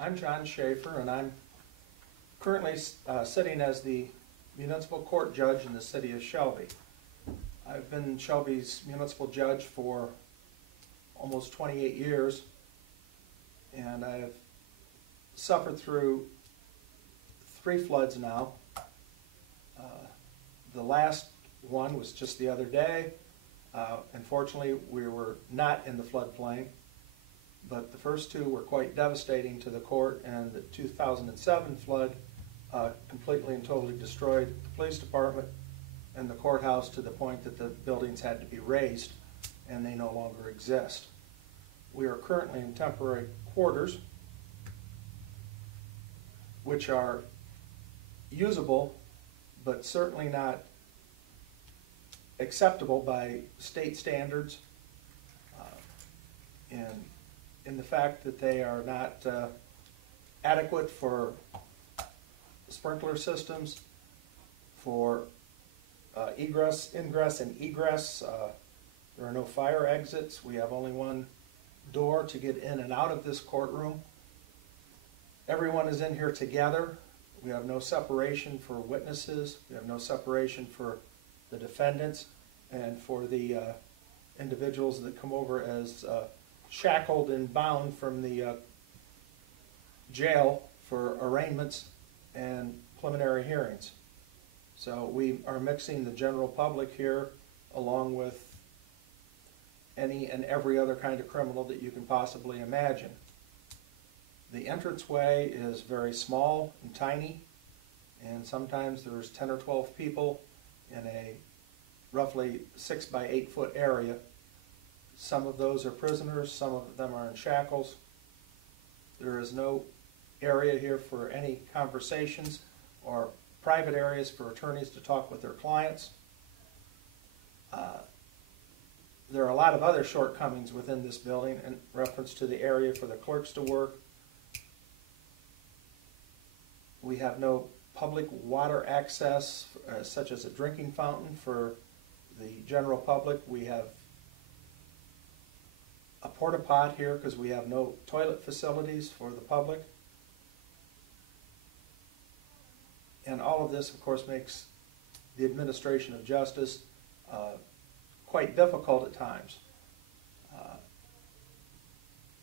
I'm John Schaefer, and I'm currently sitting as the municipal court judge in the city of Shelby. I've been Shelby's municipal judge for almost 28 years, and I've suffered through 3 floods now. The last one was just the other day. Unfortunately, we were not in the floodplain, but the first 2 were quite devastating to the court, and the 2007 flood completely and totally destroyed the police department and the courthouse to the point that the buildings had to be razed and they no longer exist. We are currently in temporary quarters, which are usable but certainly not acceptable by state standards, and in the fact that they are not adequate for sprinkler systems, for ingress and egress. There are no fire exits. We have only one door to get in and out of this courtroom. Everyone is in here together. We have no separation for witnesses. We have no separation for the defendants and for the individuals that come over as shackled and bound from the jail for arraignments and preliminary hearings. So we are mixing the general public here along with any and every other kind of criminal that you can possibly imagine. The entranceway is very small and tiny, and sometimes there's 10 or 12 people in a roughly 6 by 8 foot area. Some of those are prisoners, some of them are in shackles. There is no area here for any conversations or private areas for attorneys to talk with their clients. There are a lot of other shortcomings within this building in reference to the area for the clerks to work. We have no public water access, such as a drinking fountain for the general public. We have a porta pot here because we have no toilet facilities for the public. And all of this, of course, makes the administration of justice quite difficult at times.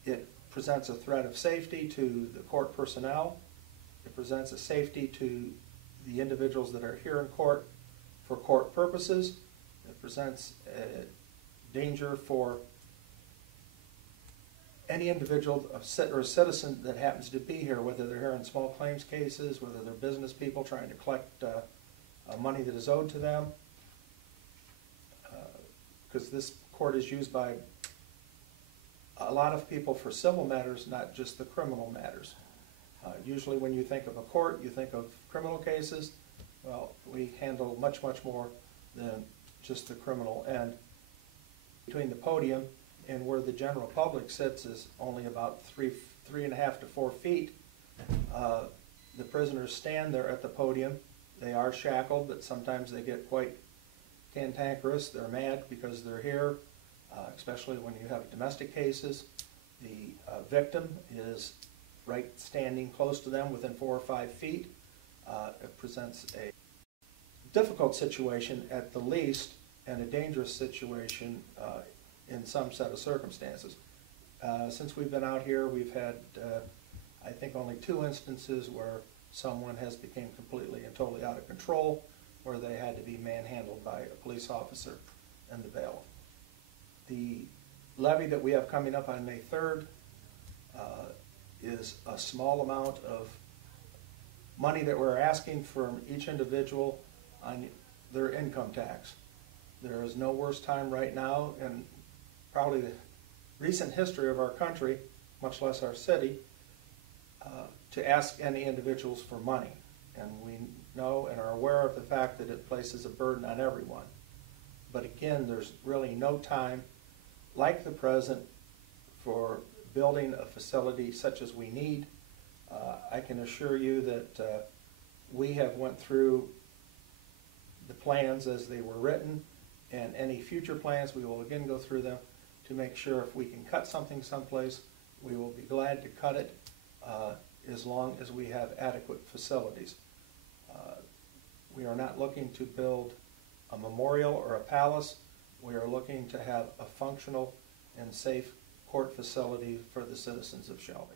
It presents a threat of safety to the court personnel. It presents a safety to the individuals that are here in court for court purposes. It presents a danger for any individual or citizen that happens to be here, whether they're here in small claims cases, whether they're business people trying to collect money that is owed to them, because this court is used by a lot of people for civil matters, not just the criminal matters. Usually when you think of a court, you think of criminal cases. Well, we handle much, much more than just the criminal end. Between the podium and where the general public sits is only about 3.5 to 4 feet. The prisoners stand there at the podium. They are shackled, but sometimes they get quite cantankerous. They're mad because they're here, especially when you have domestic cases. The victim is right standing close to them within 4 or 5 feet. It presents a difficult situation at the least and a dangerous situation in some set of circumstances. Since we've been out here, we've had I think only 2 instances where someone has become completely and totally out of control, where they had to be manhandled by a police officer and the bailiff. The levy that we have coming up on May 3rd is a small amount of money that we're asking from each individual on their income tax. There is no worse time right now in probably the recent history of our country, much less our city, to ask any individuals for money. And we know and are aware of the fact that it places a burden on everyone. But again, there's really no time like the present for building a facility such as we need. I can assure you that we have went through the plans as they were written, and any future plans, we will again go through them to make sure if we can cut something someplace, we will be glad to cut it. as long as we have adequate facilities. We are not looking to build a memorial or a palace. We are looking to have a functional and safe court facility for the citizens of Shelby.